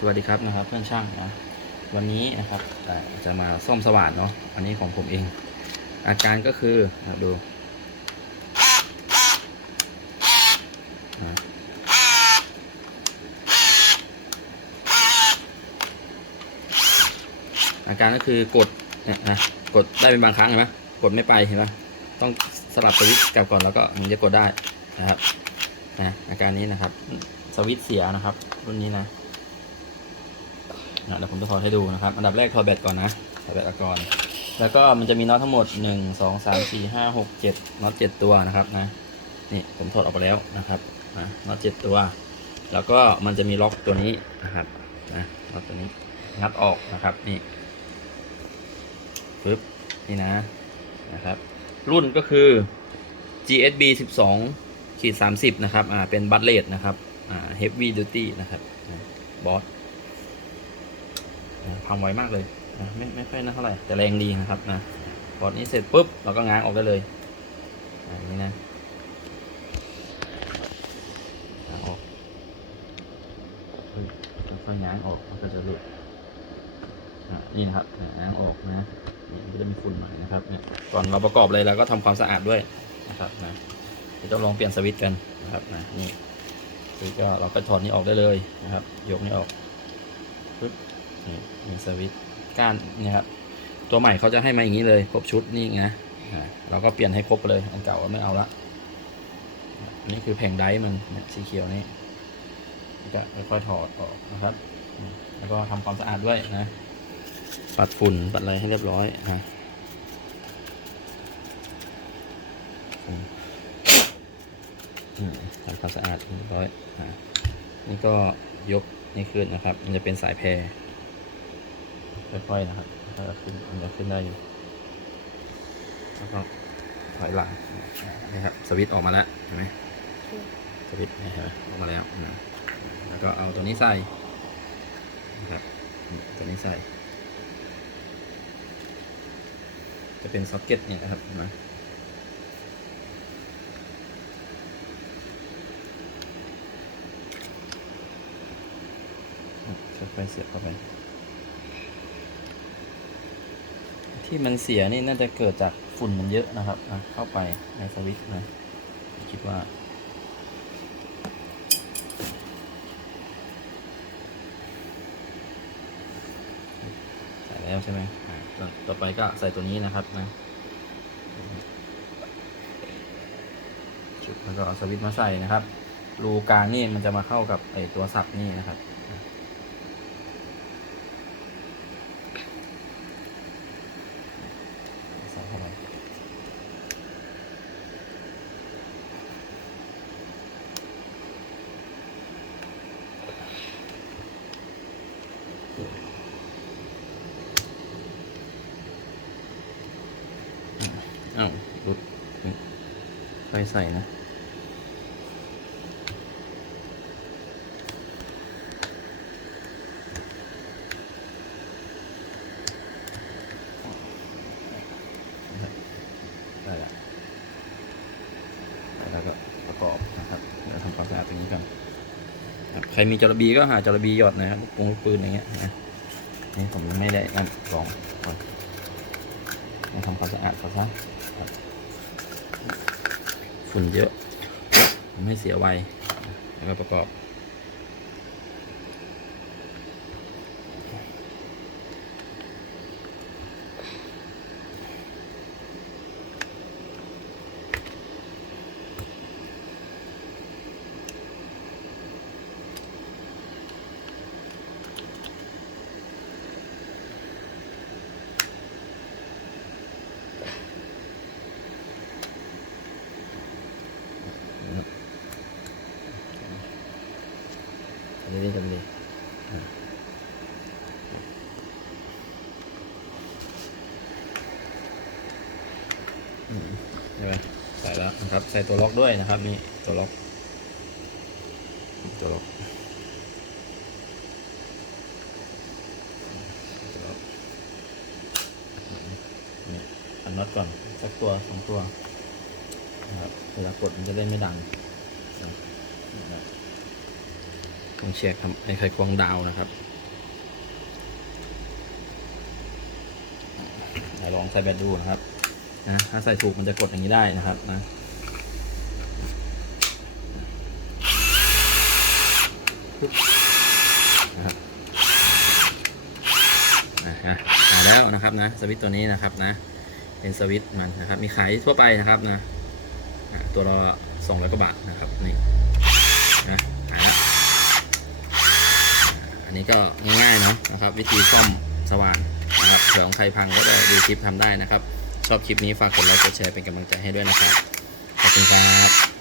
สวัสดีครับนะครับเพื่อนช่างนะวันนี้นะครับจะมาซ่อมสว่านเนาะอันนี้ของผมเอง อาการก็คือนะดูอาการก็คือกดเนี่ยนะกดได้เป็นบางครั้งเห็นไหมกดไม่ไปเห็นไหมต้องสลับสวิตช์กลับก่อนแล้วก็มันจะกดได้นะครับนะอาการนี้นะครับสวิตช์เสียนะครับ รุ่นนี้นะ นะเดี๋ยวผมจะถอดให้ดูนะครับ อันดับแรกถอดแบตก่อนนะถอดแบตออกก่อน แล้วก็มันจะมีน็อตทั้งหมด 1 2 3 4 5 6 7น็อต7ตัวนะครับนะ นี่ผมถอดออกไปแล้วนะครับนะน็อต7ตัว แล้วก็มันจะมีล็อกตัวนี้นะครับนะล็อกตัวนี้งัดออกนะครับนี่ปึ๊บนี่นะนะครับ รุ่นก็คือ GSB 12ขีด30นะครับอ่าเป็นบัตเลตนะครับอ่า heavy duty นะครับบอส พังไวมากเลยนะไม่ไม่ค่อยน่าเท่าไหร่แต่แรงดีนะครับนะพอนี้เสร็จปุ๊บเราก็ง้างออกได้เลยอ่าอย่างนี้นะง้างออกค่อยง้างออกมันก็จะหลุดนี่นะครับง้างออกนะนี่ก็จะมีฝุ่นหน่อยนะครับเนี่ยก่อนเราประกอบเลยเราก็ทำความสะอาดด้วยนะครับนะเดี๋ยวจะลองเปลี่ยนสวิตช์กันนะครับนะนี่นี่ก็เราก็ถอดนี้ออกได้เลยนะครับ ยกนี้ออกปึ๊บ นี่มีสวิตช์ก้านนี่ครับตัวใหม่เขาจะให้มาอย่างนี้เลยครบชุดนี่ไงเราก็เปลี่ยนให้ครบเลยอันเก่าก็ไม่เอาละอันนี้คือแผงไดมันสีเขียวนี่นี่ก็ค่อยๆถอดออกนะครับ แล้วก็ทำความสะอาดด้วยนะ ปัดฝุ่นปัดอะไรให้เรียบร้อยนะทำความสะอาดเรียบร้อยอ่านี่ก็ยกนี่ขึ้นนะครับ มันจะเป็นสายแพร ค่อยๆนะครับก็ขึ้นมันจะขึ้นได้อยู่แล้วก็ถอยหลังนี่ครับสวิตช์ออกมาแล้วเห็นไหมสวิตช์นี่เห็นไหมออกมาแล้วนะแล้วก็เอาตัวนี้ใส่นะครับนี่ตัวนี้ใส่ จะเป็นซ็อกเก็ตเนี่ยนะครับเห็นไหมค่อยๆเสียบเข้าไป ที่มันเสียนี่น่าจะเกิดจากฝุ่นมันเยอะนะครับเข้าไปในสวิตช์นะ คิดว่า ใส่แล้วใช่ไหมต่อไปก็ใส่ตัวนี้นะครับนะชุดแล้วก็เอาสวิตช์มาใส่นะครับ รูกลางนี่มันจะมาเข้ากับไอตัวสับนี่นะครับ ใส่เข้าไปอ้าวรุด ไปใส่นะได้แล้วแล้วก็ประกอบนะครับเดี๋ยวทำความสะอาดตรงนี้ก่อนครับใครมีจระบีก็หาจระบีหยอดนะครับลูกปงลูกปืนอย่างเงี้ยนะนี่ผมยังไม่ได้นั่นลองก่อนมาทำความสะอาดก่อนซะครับ ฝุ่นเยอะทำให้เสียไวแล้วก็ประกอบ อันนี้ได้จำเลยอะอืมใช่ไหมใส่แล้วนะครับ ใส่ตัวล็อกด้วยนะครับ นี่ตัวล็อกตัวล็อก ตัวล็อกนี่อันน็อตก่อนสักตัวสองตัวนะครับเวลากดมันจะได้ไม่ดัง กองเชียร์ครัไอ้ไข่ควงดาวนะครับลองใส่แบตดูนะครับนะถ้าใส่ถูกมันจะกดอย่างนี้ได้นะครับนะนะคะาแล้วนะครับนะสวิตตัวนี้นะครับนะ เป็นสวิตมันนะครับ มีขายทั่วไปนะครับนะตัวเราสองร้อยกว่าบาทนะครับนี่นะ อันนี้ก็ง่ายๆเนาะนะครับ วิธีซ่อมสว่านนะครับเผื่อของใครพังก็ได้ดูคลิปทำได้นะครับ ชอบคลิปนี้ฝากกดไลค์กดแชร์เป็นกำลังใจให้ด้วยนะครับ ขอบคุณครับ